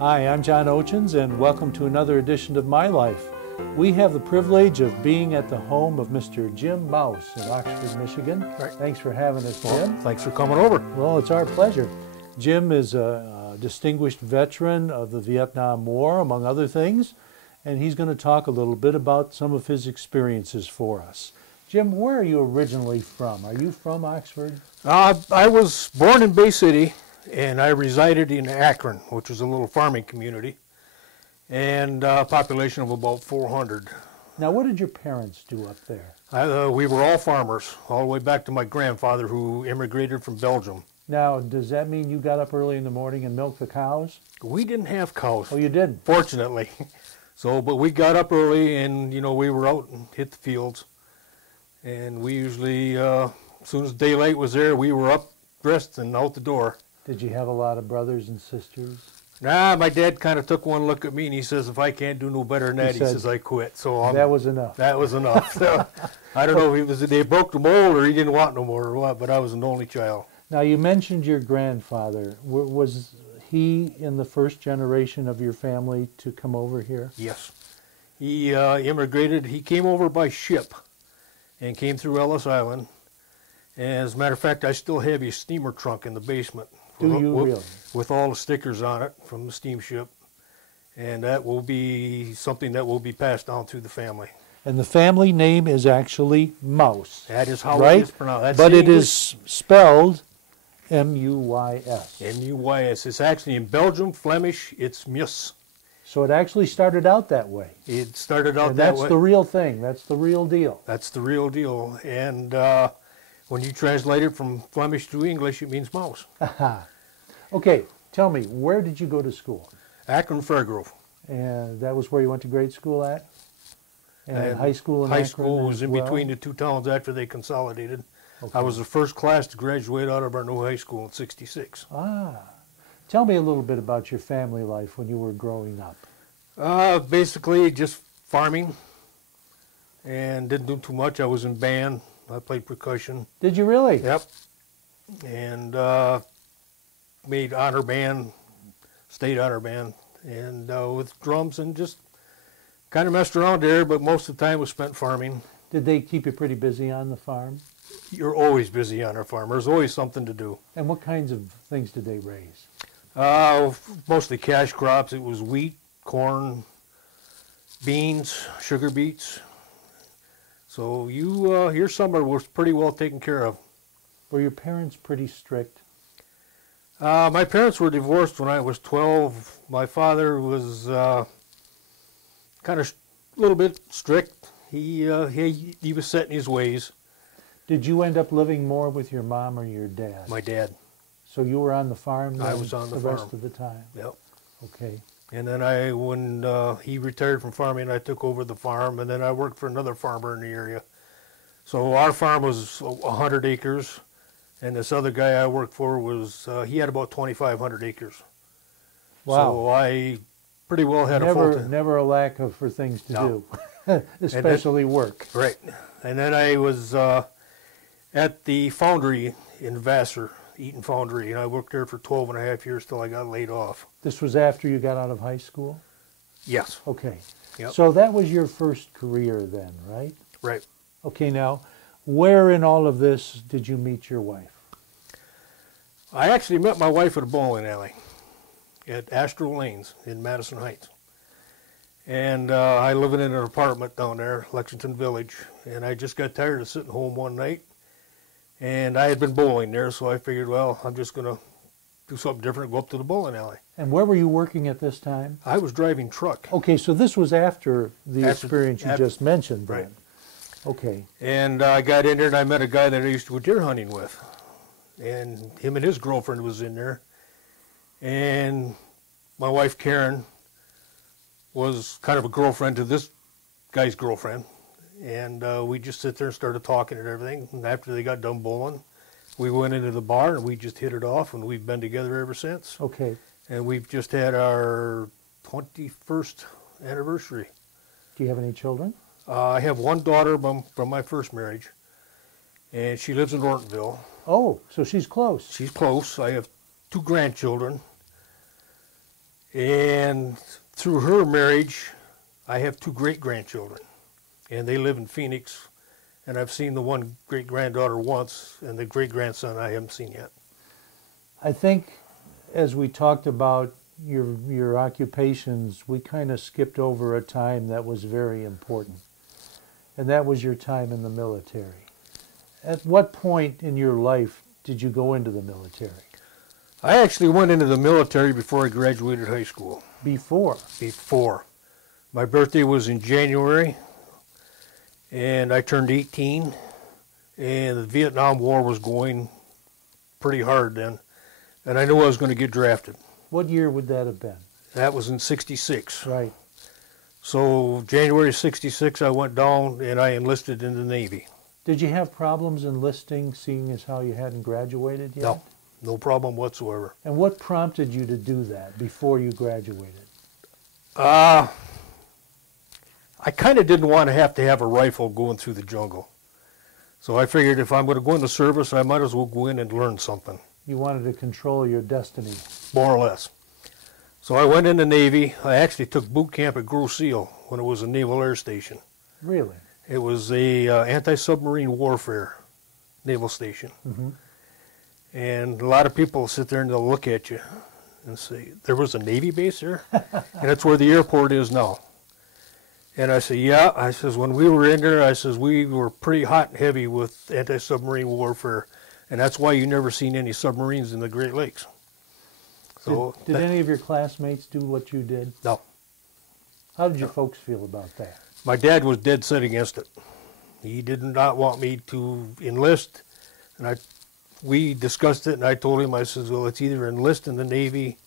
Hi, I'm John Ochins, and welcome to another edition of My Life. We have the privilege of being at the home of Mr. Jim Muys in Oxford, Michigan. Right. Thanks for having us, Jim. Well, thanks for coming over. Well, it's our pleasure. Jim is a distinguished veteran of the Vietnam War, among other things, and he's going to talk a little bit about some of his experiences for us. Jim, where are you originally from? Are you from Oxford? I was born in Bay City, and I resided in Akron, which is a little farming community, and a population of about 400. Now, what did your parents do up there? We were all farmers, all the way back to my grandfather, who immigrated from Belgium. Now, does that mean you got up early in the morning and milked the cows? We didn't have cows. Oh, you didn't? Fortunately. But we got up early, and, we were out and hit the fields. And we usually, as soon as daylight was there, we were up, dressed, and out the door. Did you have a lot of brothers and sisters? Nah, my dad kind of took one look at me, and he says, if I can't do no better than that, he says, I quit. So that was enough. That was enough. So, I don't know if they broke the mold or he didn't want no more or what, but I was an only child. Now, you mentioned your grandfather. Was he in the first generation of your family to come over here? Yes. He immigrated. He came over by ship and came through Ellis Island. And as a matter of fact, I still have his steamer trunk in the basement. Do you really? With all the stickers on it from the steamship. And that will be something that will be passed down through the family. And the family name is actually Muys. That is how right? it is pronounced. That's but it English. is spelled M-U-Y-S. M-U-Y-S. It's actually in Belgium, Flemish, it's Muys. So it actually started out that way. It started out and that that's way. the real thing. That's the real deal. That's the real deal. And when you translate it from Flemish to English, it means mouse. Okay, tell me, where did you go to school? Akron Fairgrove. And that was where you went to grade school at? And high school in High Akron school was in well? between the two towns after they consolidated. Okay. I was the first class to graduate out of our new high school in '66. Ah. Tell me a little bit about your family life when you were growing up. Basically just farming and didn't do too much. I was in band. I played percussion. Did you really? Yep. And made honor band, state honor band, and with drums, and just kind of messed around there, but most of the time was spent farming. Did they keep you pretty busy on the farm? You're always busy on a farm. There's always something to do. And what kinds of things did they raise? Mostly cash crops. It was wheat, corn, beans, sugar beets. So your summer was pretty well taken care of. Were your parents pretty strict? My parents were divorced when I was 12. My father was kind of a little bit strict. He was set in his ways. Did you end up living more with your mom or your dad? My dad. So you were on the farm then I was on the farm. rest of the time? Yep. Okay. And then when he retired from farming, I took over the farm, and then I worked for another farmer in the area. So our farm was 100 acres, and this other guy I worked for he had about 2,500 acres. Wow. So I pretty well had a full time. Never a lack for things to do, especially work. Right. And then I was at the foundry in Vassar, Eaton Foundry, and I worked there for 12 and a half years till I got laid off. This was after you got out of high school? Yes. Okay. Yep. So that was your first career then, right? Right. Okay, now, where in all of this did you meet your wife? I actually met my wife at a bowling alley at Astro Lanes in Madison Heights. And I live in an apartment down there, Lexington Village, and I just got tired of sitting home one night. And I had been bowling there, so I figured, well, I'm just going to do something different, go up to the bowling alley. And where were you working at this time? I was driving truck. Okay, so this was after the experience you just mentioned then. Right. Okay. And I got in there and I met a guy that I used to go deer hunting with. And him and his girlfriend was in there. And my wife, Karen, was kind of a girlfriend to this guy's girlfriend. And we just sit there and started talking and everything. And after they got done bowling, we went into the bar and we just hit it off, and we've been together ever since. Okay. And we've just had our 21st anniversary. Do you have any children? I have one daughter from my first marriage, and she lives in Ortonville. Oh, so she's close. She's close. I have 2 grandchildren, And through her marriage, I have 2 great-grandchildren, and they live in Phoenix, and I've seen the one great-granddaughter once, and the great-grandson I haven't seen yet. I think as we talked about your occupations, we kind of skipped over a time that was very important, and that was your time in the military. At what point in your life did you go into the military? I actually went into the military before I graduated high school. Before? Before. My birthday was in January, and I turned 18, and the Vietnam War was going pretty hard then, and I knew I was going to get drafted. What year would that have been? That was in '66. Right. So January '66, I went down and I enlisted in the Navy. Did you have problems enlisting, seeing as how you hadn't graduated yet? No, no problem whatsoever. And what prompted you to do that before you graduated? I kind of didn't want to have a rifle going through the jungle. So I figured if I'm going to go in the service, I might as well go in and learn something. You wanted to control your destiny. More or less. So I went in the Navy. I actually took boot camp at Grosse Seal when it was a naval air station. Really? It was a anti-submarine warfare naval station. Mm-hmm. And a lot of people sit there and they'll look at you and say, there was a Navy base there? And that's where the airport is now. And I say, yeah. I says, when we were in there, I says, we were pretty hot and heavy with anti-submarine warfare. And that's why you never seen any submarines in the Great Lakes. So did any of your classmates do what you did? No. How did your folks feel about that? My dad was dead set against it. He did not want me to enlist. And we discussed it, and I told him, I said, well, it's either enlist in the Navy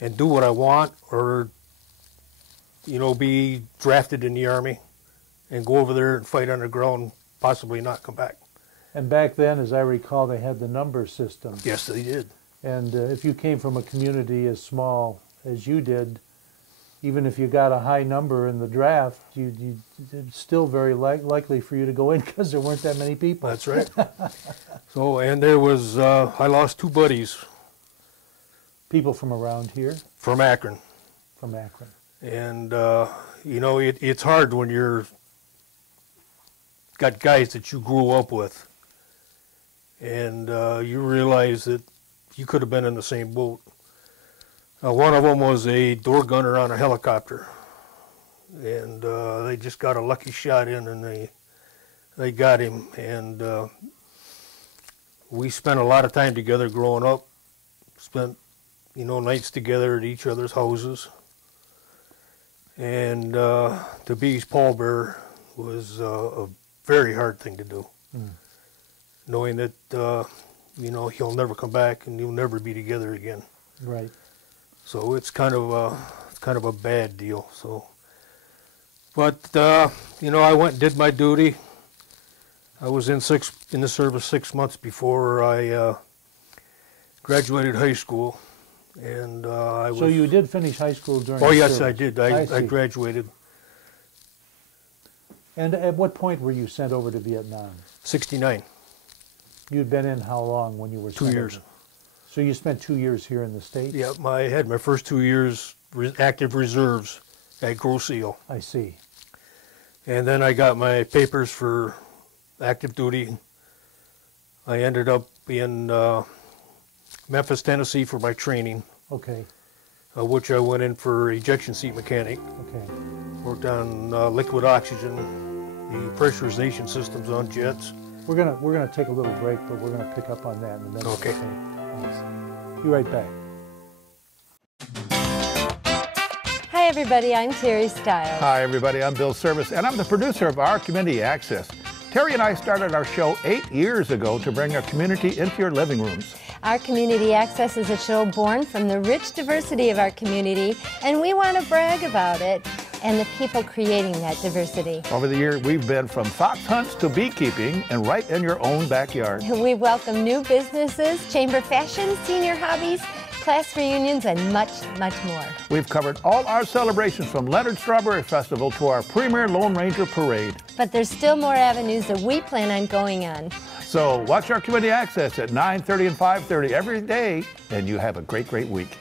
and do what I want, or, you know, be drafted in the Army and go over there and fight underground, possibly not come back. And back then, as I recall, they had the number system. Yes, they did. And if you came from a community as small as you did, even if you got a high number in the draft, it's still very likely for you to go in because there weren't that many people. That's right. So, and there was, I lost 2 buddies. People from around here? From Akron. From Akron. And, you know, it's hard when you're got guys that you grew up with. And you realize that you could have been in the same boat. One of them was a door gunner on a helicopter, and they just got a lucky shot in, and they got him. And we spent a lot of time together growing up. Spent, you know, nights together at each other's houses. And to be his pallbearer was a very hard thing to do. Mm. Knowing that, you know, he'll never come back and you'll never be together again. Right. So it's kind of a bad deal. So, but you know, I went and did my duty. I was in the service 6 months before I graduated high school, and I was. So you did finish high school during. Oh the yes, service. I did. I graduated. And at what point were you sent over to Vietnam? 69. You'd been in how long when you were sent 2 years. over? So you spent 2 years here in the States? Yeah, I had my first 2 years active reserves at Grosse Seal. I see. And then I got my papers for active duty. I ended up in Memphis, Tennessee for my training. Okay. Which I went in for ejection seat mechanic. Okay. Worked on liquid oxygen, the pressurization systems on jets. We're gonna take a little break, but we're gonna pick up on that in a minute. Okay. Thanks. Be right back. Hi everybody, I'm Terry Stiles. Hi everybody, I'm Bill Service, and I'm the producer of Our Community Access. Terry and I started our show 8 years ago to bring our community into your living rooms. Our Community Access is a show born from the rich diversity of our community, and we want to brag about it and the people creating that diversity. Over the year, we've been from fox hunts to beekeeping and right in your own backyard. We welcome new businesses, chamber fashion, senior hobbies, class reunions, and much, much more. We've covered all our celebrations from Leonard Strawberry Festival to our premier Lone Ranger Parade. But there's still more avenues that we plan on going on. So watch our Community Access at 9:30 and 5:30 every day, and you have a great, great week.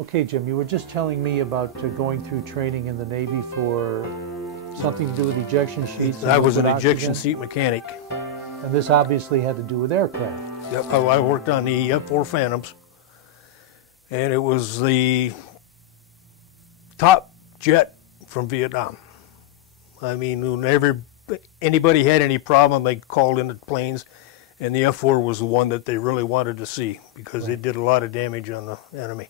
Okay, Jim, you were just telling me about going through training in the Navy for something to do with ejection sheets. I was an liquid ejection oxygen, seat mechanic. and this obviously had to do with aircraft. Yep, I worked on the F-4 Phantoms, and it was the top jet from Vietnam. I mean, whenever anybody had any problem, they called in the planes, and the F-4 was the one that they really wanted to see because it did a lot of damage on the enemy.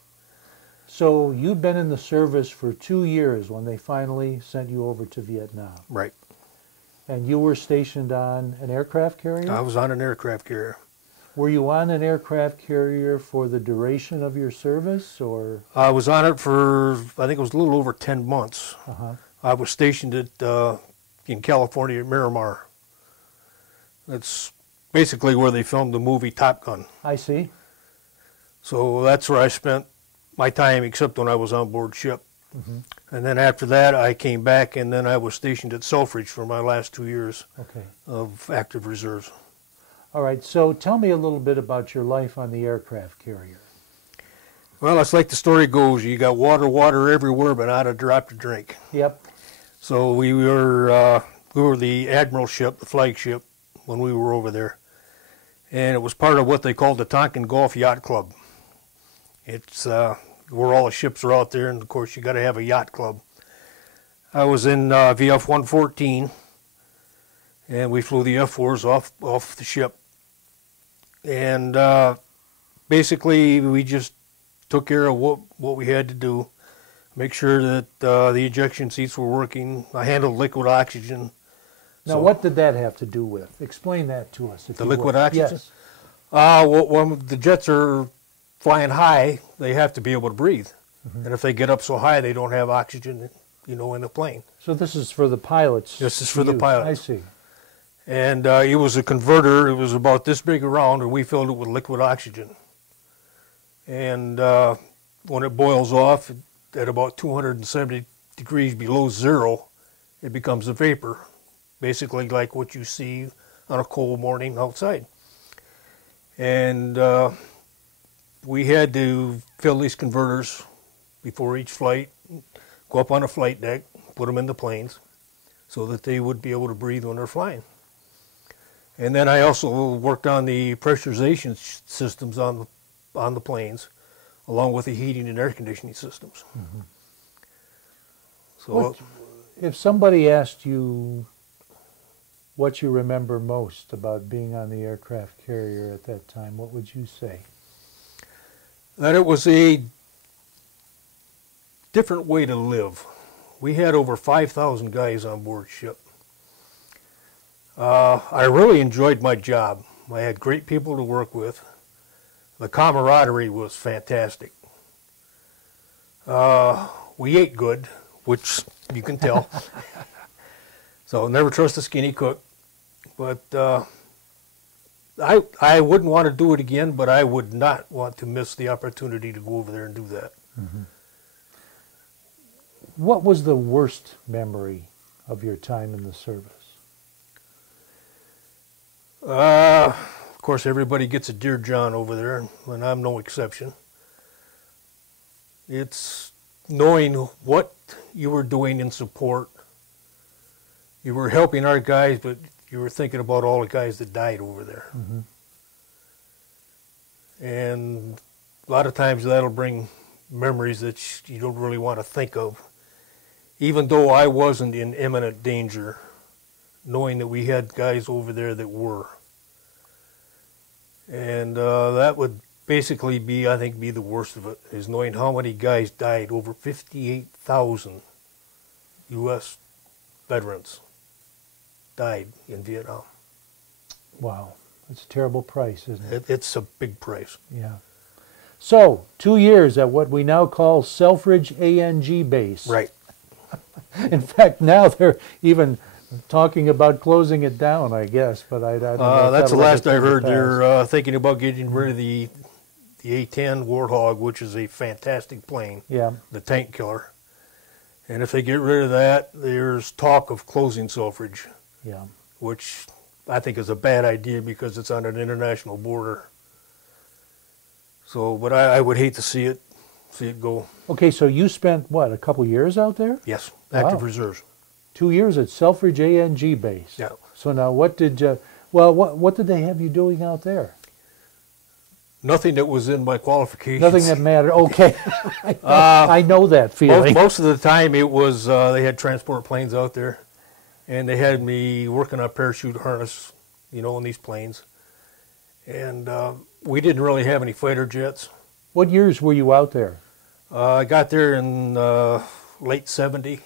So you'd been in the service for 2 years when they finally sent you over to Vietnam. Right. And you were stationed on an aircraft carrier? I was on an aircraft carrier. Were you on an aircraft carrier for the duration of your service, or? I was on it for, I think it was a little over 10 months. Uh-huh. I was stationed in California at Miramar. That's basically where they filmed the movie Top Gun. I see. So that's where I spent my time, except when I was on board ship. Mm-hmm. And then after that, I came back, and then I was stationed at Selfridge for my last 2 years Okay. of active reserves. All right, so tell me a little bit about your life on the aircraft carrier. Well, it's like the story goes. You got water everywhere, but not a drop to drink. Yep. So we were the admiral ship, the flagship, when we were over there. And it was part of what they called the Tonkin Gulf Yacht Club. It's where all the ships are out there, and of course you got to have a yacht club. I was in VF 114, and we flew the F4s off the ship. And basically we just took care of what we had to do, make sure that the ejection seats were working. I handled liquid oxygen. Now, what did that have to do with? Explain that to us, if The you liquid would. oxygen? Yes. Well, when the jets are flying high, they have to be able to breathe. Mm-hmm. And if they get up so high, they don't have oxygen, in the plane. So this is for the pilots. This is to for the use. pilots. I see. And it was a converter. It was about this big around, and we filled it with liquid oxygen. And when it boils off at about 270 degrees below zero, it becomes a vapor, basically like what you see on a cold morning outside. And we had to fill these converters before each flight, go up on a flight deck, put them in the planes so that they would be able to breathe when they're flying. And then I also worked on the pressurization systems on the planes, along with the heating and air conditioning systems. Mm-hmm. So, If somebody asked you what you remember most about being on the aircraft carrier at that time, what would you say? that it was a different way to live. We had over 5,000 guys on board ship. I really enjoyed my job. I had great people to work with. The camaraderie was fantastic. We ate good, which you can tell. So never trust a skinny cook. But I wouldn't want to do it again, but I would not want to miss the opportunity to go over there and do that. Mm-hmm. What was the worst memory of your time in the service? Of course, everybody gets a Dear John over there, and I'm no exception. It's knowing what you were doing in support. You were helping our guys, but you were thinking about all the guys that died over there. Mm-hmm. And a lot of times that'll bring memories that you don't really want to think of. Even though I wasn't in imminent danger, knowing that we had guys over there that were. And that would basically be, I think, be the worst of it, is knowing how many guys died. Over 58,000 U.S. veterans died in Vietnam. Wow, that's a terrible price, isn't it? It's a big price. Yeah. So, 2 years at what we now call Selfridge ANG base. Right. In fact, now they're even talking about closing it down, I guess, but I don't know. That's the last I heard. Pass. They're thinking about getting rid of the A-10 Warthog, which is a fantastic plane, Yeah. the tank killer. And if they get rid of that, there's talk of closing Selfridge, Yeah. which I think is a bad idea because it's on an international border. So, but I would hate to see it see it go. Okay, so you spent, what, a couple years out there? Yes, active Wow. reserves. 2 years at Selfridge A&G base. Yeah. So now what did what did they have you doing out there? Nothing that was in my qualifications. Nothing that mattered. Okay. I know that feeling. Most of the time it was, they had transport planes out there, and they had me working on parachute harness, you know, in these planes. And we didn't really have any fighter jets. What years were you out there? I got there in late 70,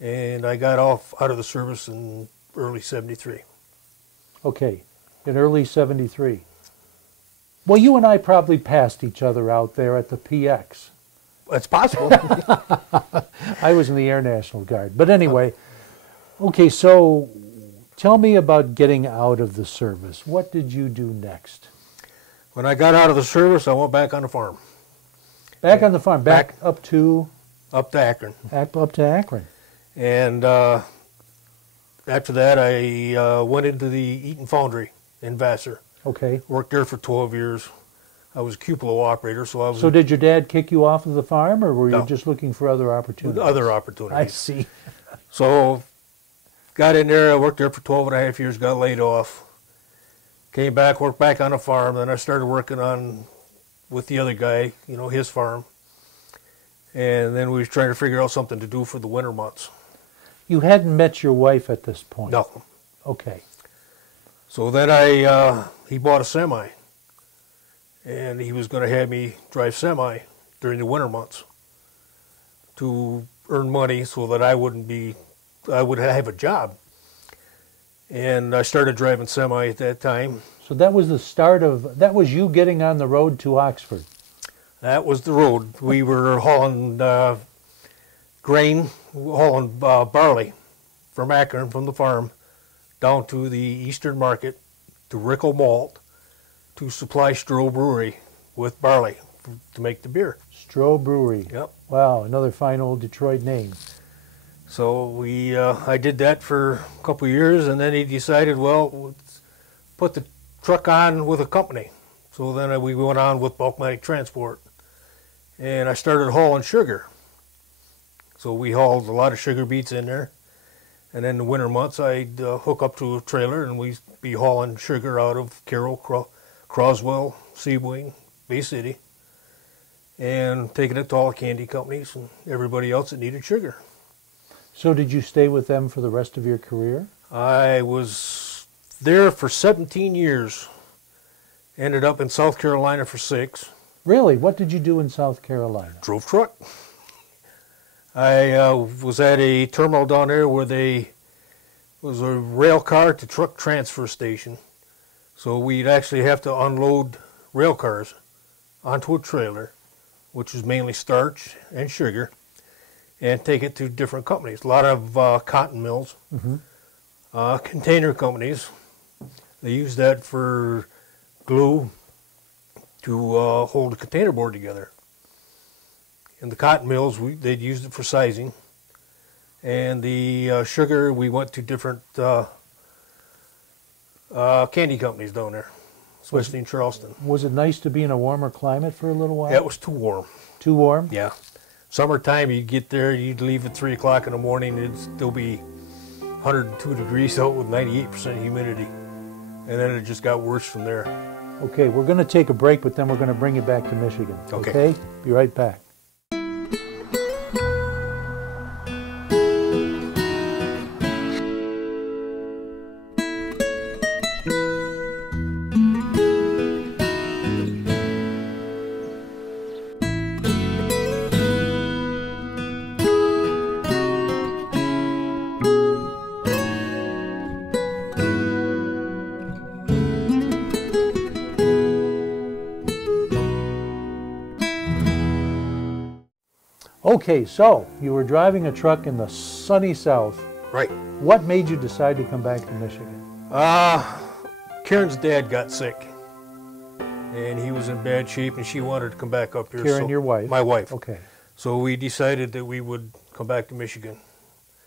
and I got out of the service in early 73. Okay, in early 73. Well, you and I probably passed each other out there at the PX. It's possible. I was in the Air National Guard. But anyway, okay, so tell me about getting out of the service. What did you do next? When I got out of the service, I went back on the farm, Back on the farm, back up to Akron. up to Akron. And after that, I went into the Eaton Foundry in Vassar. Okay. Worked there for 12 years. I was a cupola operator, so I was So did your dad kick you off of the farm, or were you No. just looking for other opportunities? other opportunities. I see. So got in there, I worked there for 12 and a half years, got laid off. Came back, worked back on the farm, then I started working on with the other guy, you know, his farm. And then we was trying to figure out something to do for the winter months. You hadn't met your wife at this point? No. Okay. So then he bought a semi, and he was going to have me drive semi during the winter months to earn money so that I would have a job. And I started driving semi at that time. So that was the start of, that was you getting on the road to Oxford. That was the road. We were hauling grain, hauling barley from Akron, from the farm, down to the Eastern Market, to Rickle Malt, to supply Stroh Brewery with barley to make the beer. Stroh Brewery. Yep. Wow, another fine old Detroit name. So I did that for a couple of years, and then he decided, well, let's put the truck on with a company. So then we went on with Bulkmatic Transport, and I started hauling sugar. So we hauled a lot of sugar beets in there, and in the winter months I'd hook up to a trailer, and we'd be hauling sugar out of Carroll, Croswell, Seawing, Bay City, and taking it to all the candy companies and everybody else that needed sugar. So did you stay with them for the rest of your career? I was there for 17 years. Ended up in South Carolina for 6. Really? What did you do in South Carolina? Drove truck. I was at a terminal down there where was a rail car to truck transfer station. So we'd actually have to unload rail cars onto a trailer, which was mainly starch and sugar, and take it to different companies. A lot of cotton mills, container companies. They use that for glue to hold the container board together. In the cotton mills, they'd use it for sizing. And the sugar, we went to different candy companies down there, especially in Charleston. Was it nice to be in a warmer climate for a little while? Yeah, it was too warm. Too warm? Yeah. Summertime, you'd get there, you'd leave at 3 o'clock in the morning, it'd still be 102 degrees out with 98% humidity. And then it just got worse from there. Okay, we're going to take a break, but then we're going to bring you back to Michigan. Okay. Be right back. Okay, so you were driving a truck in the sunny South. Right. What made you decide to come back to Michigan? Karen's dad got sick, and he was in bad shape, and she wanted to come back up here. Karen, your wife? My wife. Okay, So we decided that we would come back to Michigan.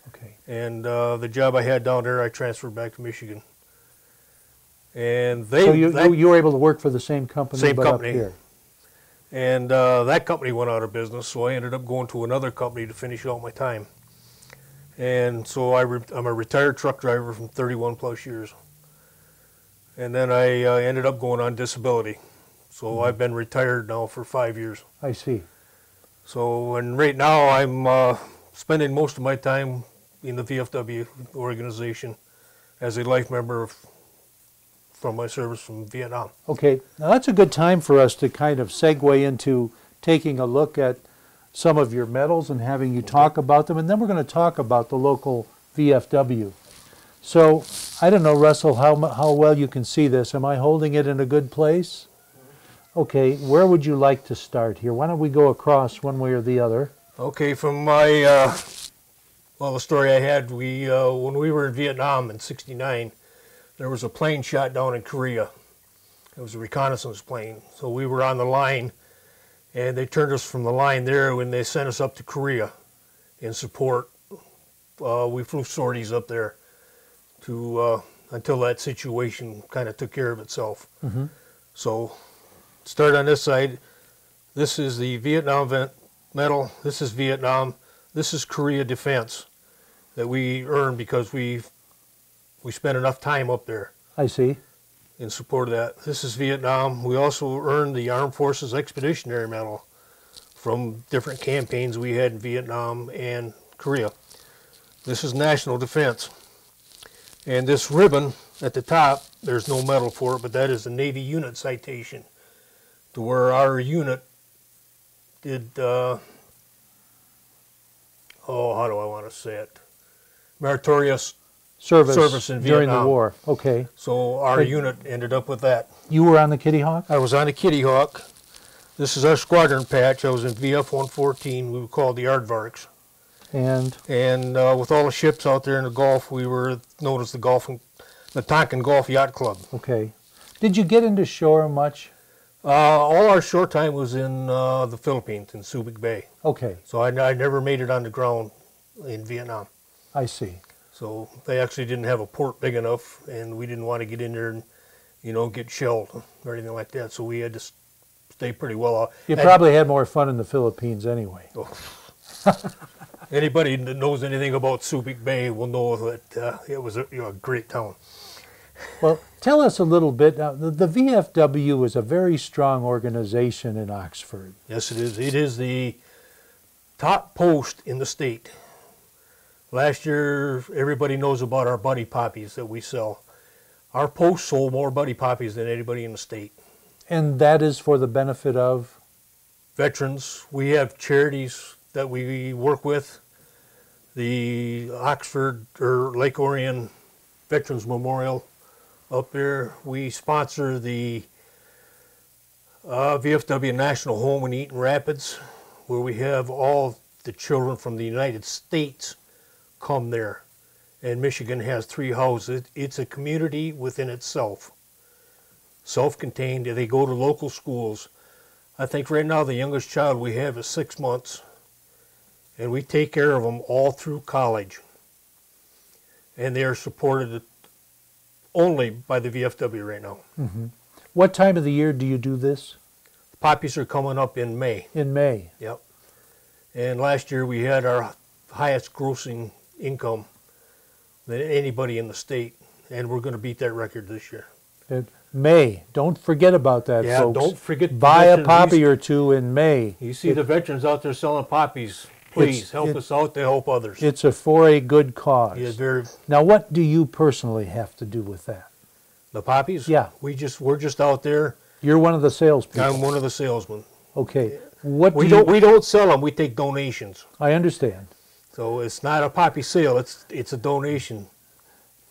okay. And the job I had down there, I transferred back to Michigan. And they So you were able to work for the same company, Same but company. up here? And that company went out of business, so I ended up going to another company to finish out my time. And so I'm a retired truck driver from 31 plus years. And then I ended up going on disability. So I've been retired now for 5 years. I see. So, and right now I'm spending most of my time in the VFW organization as a life member from my service from Vietnam. Okay, now that's a good time for us to kind of segue into taking a look at some of your medals and having you talk about them, and then we're going to talk about the local VFW. So, I don't know, Russell, how well you can see this. Am I holding it in a good place? Okay, where would you like to start here? Why don't we go across one way or the other? Okay, from my, well, the story I had, when we were in Vietnam in '69, there was a plane shot down in Korea. It was a reconnaissance plane. So we were on the line, and they turned us from the line there when they sent us up to Korea in support. We flew sorties up there to until that situation kind of took care of itself. Mm-hmm. So start on this side. This is the Vietnam medal. This is Vietnam. This is Korea defense that we earned because we spent enough time up there. I see. In support of that. This is Vietnam. We also earned the Armed Forces Expeditionary Medal from different campaigns we had in Vietnam and Korea. This is National Defense. And this ribbon at the top, there's no medal for it, but that is a Navy unit citation to where our unit did, how do I want to say it? Meritorious service in during Vietnam. the war. Okay. So our unit ended up with that. You were on the Kitty Hawk? I was on the Kitty Hawk. This is our squadron patch. I was in VF 114. We were called the Aardvarks. And with all the ships out there in the Gulf, we were known as the Tonkin Gulf Yacht Club. okay. Did you get into shore much? All our shore time was in the Philippines, in Subic Bay. Okay, So I never made it on the ground in Vietnam. I see. So they actually didn't have a port big enough, and we didn't want to get in there and, get shelled or anything like that. So we had to stay pretty well off. You probably had more fun in the Philippines anyway. Anybody that knows anything about Subic Bay will know that it was a great town. Well, tell us a little bit. Now, the VFW is a very strong organization in Oxford. Yes, it is. It is the top post in the state. Last year, everybody knows about our buddy poppies that we sell. Our post sold more buddy poppies than anybody in the state. And that is for the benefit of? Veterans. We have charities that we work with. The Oxford or Lake Orion Veterans Memorial up there. We sponsor the VFW National Home in Eaton Rapids, where we have all the children from the United States come there. And Michigan has 3 houses. It's a community within itself. Self-contained. They go to local schools. I think right now the youngest child we have is 6 months. And we take care of them all through college. And they are supported only by the VFW right now. Mm-hmm. What time of the year do you do this? The poppies are coming up in May. In May. Yep. And last year we had our highest grossing income than anybody in the state. And we're going to beat that record this year. May. Don't forget about that, Yeah, folks. don't forget. Buy a veterans. poppy or two in May. You see the veterans out there selling poppies. Please help us out to help others. It's for a good cause. Yeah, Now, what do you personally have to do with that? the poppies? Yeah. We're just out there. You're one of the salespeople. I'm one of the salesmen. Okay. What We do you, we don't sell them. We take donations. I understand. So it's not a poppy sale. It's a donation.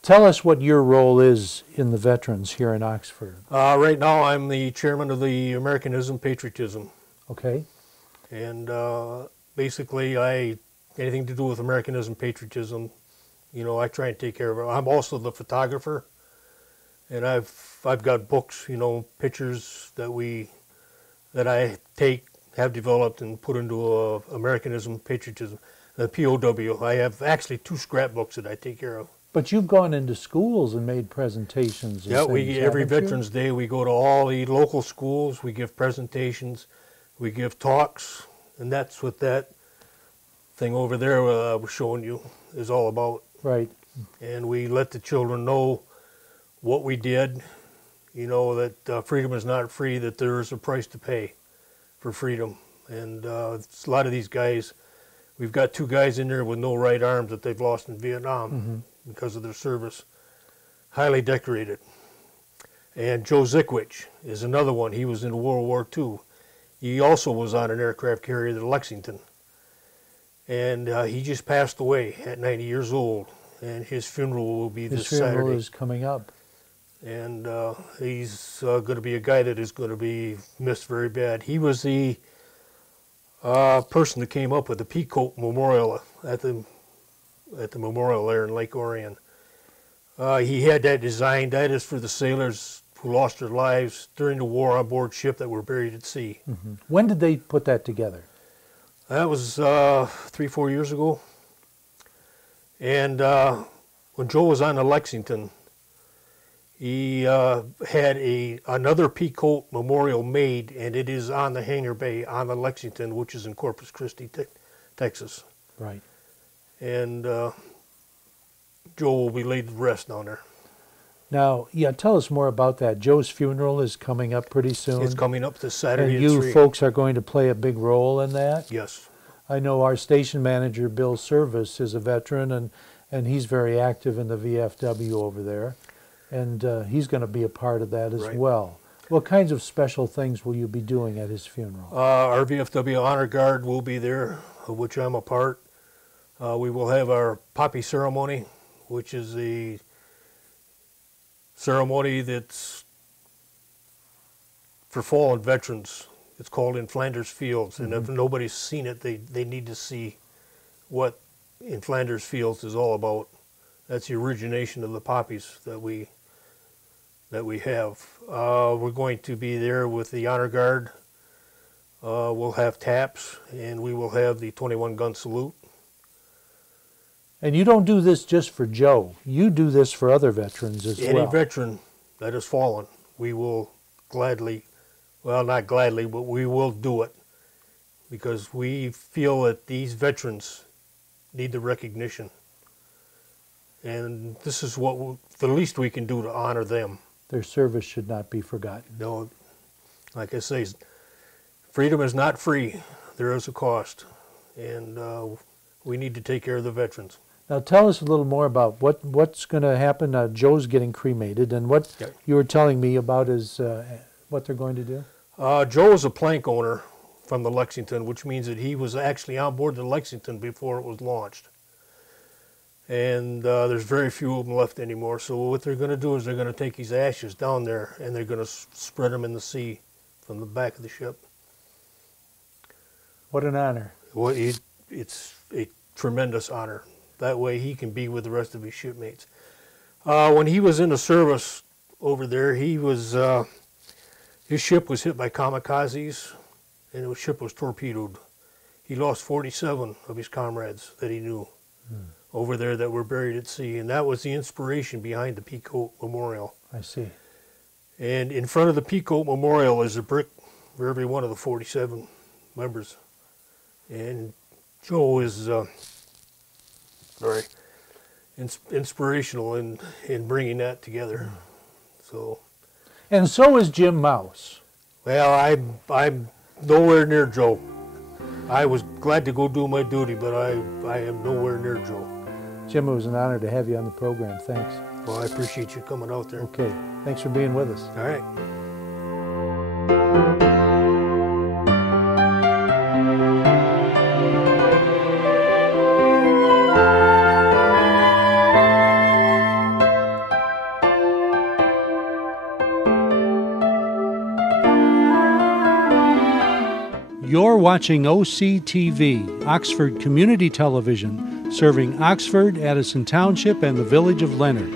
Tell us what your role is in the veterans here in Oxford. Right now, I'm the chairman of the Americanism Patriotism, Okay. and basically, anything to do with Americanism Patriotism, I try and take care of it. I'm also the photographer, and I've got books, pictures that I have developed and put into Americanism Patriotism, the POW. I have actually 2 scrapbooks that I take care of. But you've gone into schools and made presentations. And Yeah, things, every haven't you? Veterans Day we go to all the local schools. We give presentations. We give talks, and that's what that thing over there I was showing you is all about. Right. And we let the children know what we did, that freedom is not free, that there is a price to pay for freedom. And a lot of these guys, we've got 2 guys in there with no right arms that they've lost in Vietnam because of their service. Highly decorated. And Joe Zickwich is another one. He was in World War II. He also was on an aircraft carrier, the Lexington. And he just passed away at 90 years old. And his funeral will be this Saturday. His funeral is coming up. And he's going to be a guy that is going to be missed very bad. He was the person that came up with the Peacoat Memorial at the memorial there in Lake Orion. He had that designed. That is for the sailors who lost their lives during the war on board ship that were buried at sea. When did they put that together? That was 3-4 years ago. And when Joe was on the Lexington, he had another Peacoat Memorial made, and it is on the hangar bay on the Lexington, which is in Corpus Christi, Texas. Right. And Joe will be laid to rest down there. Now, tell us more about that. Joe's funeral is coming up pretty soon. It's coming up this Saturday and at you 3. folks are going to play a big role in that? Yes. I know our station manager, Bill Service, is a veteran, and he's very active in the VFW over there. And he's going to be a part of that as well. What kinds of special things will you be doing at his funeral? Our VFW Honor Guard will be there, of which I'm a part. We will have our poppy ceremony, which is a ceremony that's for fallen veterans. It's called In Flanders Fields, and if nobody's seen it, they need to see what In Flanders Fields is all about. That's the origination of the poppies that we have. We're going to be there with the Honor Guard. We'll have taps, and we will have the 21-gun salute. And you don't do this just for Joe. You do this for other veterans as well. Any veteran that has fallen, we will gladly, well, not gladly, but we will do it because we feel that these veterans need the recognition. And this is the least we can do to honor them. Their service should not be forgotten. No, like I say, freedom is not free. There is a cost. And we need to take care of the veterans. Now tell us a little more about what's going to happen. Joe's getting cremated, and what you were telling me about is what they're going to do? Joe is a plank owner from the Lexington, which means that he was actually on board the Lexington before it was launched. And there's very few of them left anymore. So what they're going to do is they're going to take his ashes down there, and they're going to spread them in the sea from the back of the ship. What an honor. Well, it's a tremendous honor. That way he can be with the rest of his shipmates. When he was in the service over there, his ship was hit by kamikazes, and the ship was torpedoed. He lost 47 of his comrades that he knew over there that were buried at sea, and that was the inspiration behind the Peacoat Memorial. I see. And in front of the Peacoat Memorial is a brick for every one of the 47 members. And Joe is very inspirational in bringing that together. So. And so is Jim Muys. Well, I'm nowhere near Joe. I was glad to go do my duty, but I am nowhere near Joe. Jim, it was an honor to have you on the program. Thanks. Well, I appreciate you coming out there. Okay. Thanks for being with us. All right. You're watching OCTV, Oxford Community Television, serving Oxford, Addison Township, and the village of Leonard.